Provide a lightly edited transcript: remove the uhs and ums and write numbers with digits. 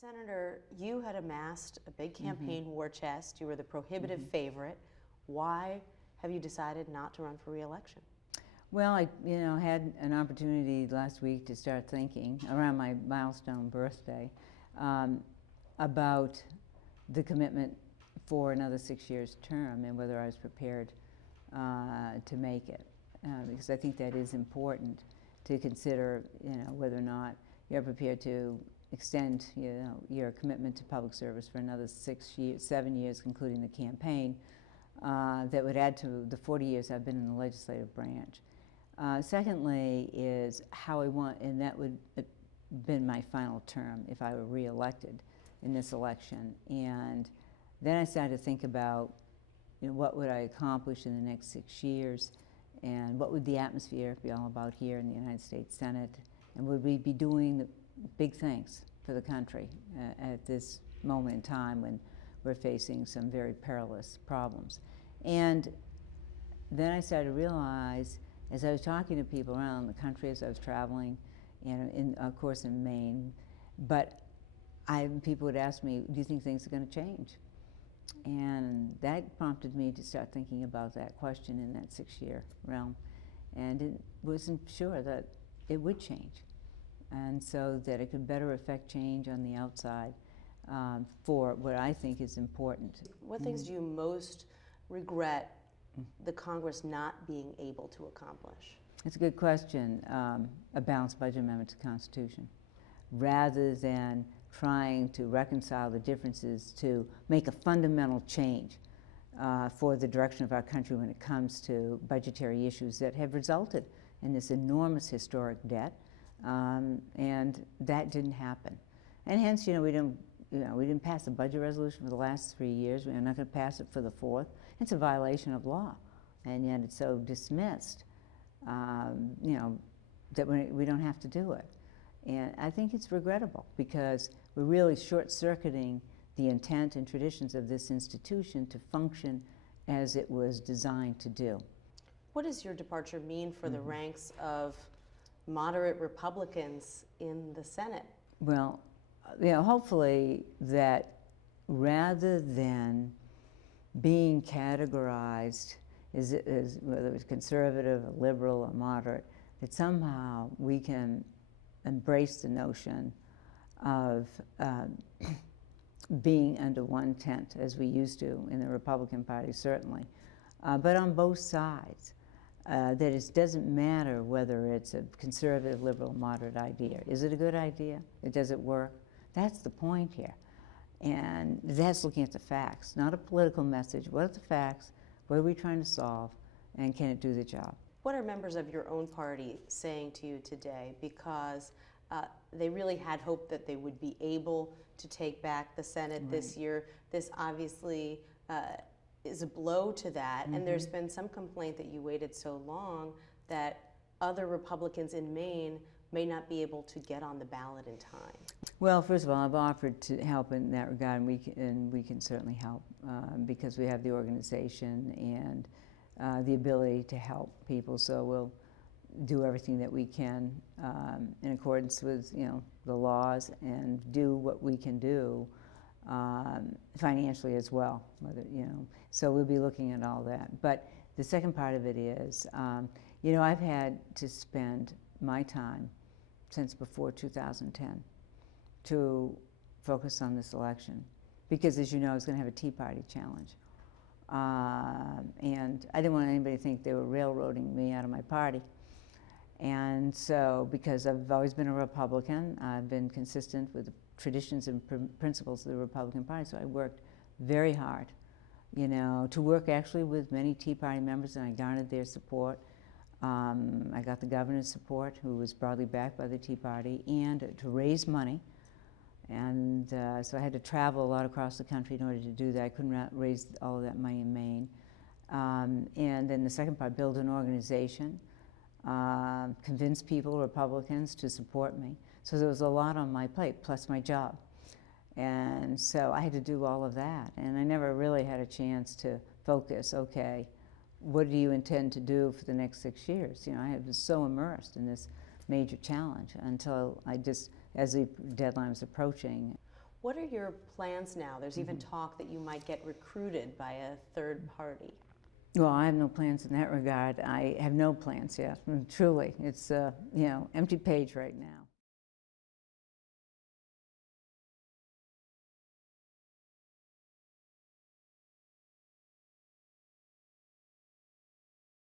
Senator, you had amassed a big campaign war chest. You were the prohibitive favorite. Why have you decided not to run for re-election? Well, I had an opportunity last week to start thinking around my milestone birthday about the commitment for another 6 years term and whether I was prepared to make it, because I think that is important to consider, whether or not you're prepared to extend, your commitment to public service for another 7 years, concluding the campaign, that would add to the 40 years I've been in the legislative branch. Secondly is how I want, and that would have been my final term if I were reelected in this election. And then I started to think about, what would I accomplish in the next 6 years, and what would the atmosphere be all about here in the United States Senate, and would we be doing the big things for the country at this moment in time when we're facing some very perilous problems. And then I started to realize, as I was talking to people around the country, as I was traveling, of course in Maine, but people would ask me, do you think things are going to change? And that prompted me to start thinking about that question in that 6-year realm. And it wasn't sure that it would change, and so that it could better affect change on the outside for what I think is important. What things do you most regret the Congress not being able to accomplish? It's a good question. A balanced budget amendment to the Constitution. Rather than trying to reconcile the differences to make a fundamental change for the direction of our country when it comes to budgetary issues that have resulted in this enormous historic debt, and that didn't happen. And hence, we didn't pass a budget resolution for the last 3 years. We're not going to pass it for the 4th. It's a violation of law, and yet it's so dismissed, that we don't have to do it. And I think it's regrettable because we're really short-circuiting the intent and traditions of this institution to function as it was designed to do. What does your departure mean for the ranks of moderate Republicans in the Senate? Well, hopefully that rather than being categorized as whether it's conservative or liberal or moderate, that somehow we can embrace the notion of being under one tent, as we used to in the Republican Party, certainly, but on both sides. That it doesn't matter whether it's a conservative, liberal, moderate idea. Is it a good idea? Does it work? That's the point here. And that's looking at the facts, not a political message. What are the facts? What are we trying to solve? And can it do the job? What are members of your own party saying to you today? Because they really had hoped that they would be able to take back the Senate this year. This obviously is a blow to that, and there's been some complaint that you waited so long that other Republicans in Maine may not be able to get on the ballot in time. Well, first of all, I've offered to help in that regard, and we can certainly help because we have the organization and the ability to help people. So we'll do everything that we can in accordance with the laws, and do what we can do financially as well. So we'll be looking at all that. But the second part of it is, I've had to spend my time since before 2010 to focus on this election, because, as you know, I was going to have a Tea Party challenge, and I didn't want anybody to think they were railroading me out of my party. And so, because I've always been a Republican, I've been consistent with the traditions and principles of the Republican Party, so I worked very hard, to work actually with many Tea Party members, and I garnered their support. I got the governor's support, who was broadly backed by the Tea Party, and to raise money. And so I had to travel a lot across the country in order to do that. I couldn't raise all of that money in Maine. And then the second part, build an organization, convince people, Republicans, to support me. So there was a lot on my plate, plus my job. And so I had to do all of that. And I never really had a chance to focus, okay, what do you intend to do for the next 6 years? I was so immersed in this major challenge until as the deadline was approaching. What are your plans now? There's even talk that you might get recruited by a third party. Well, I have no plans in that regard. I have no plans, yeah, truly. It's, empty page right now.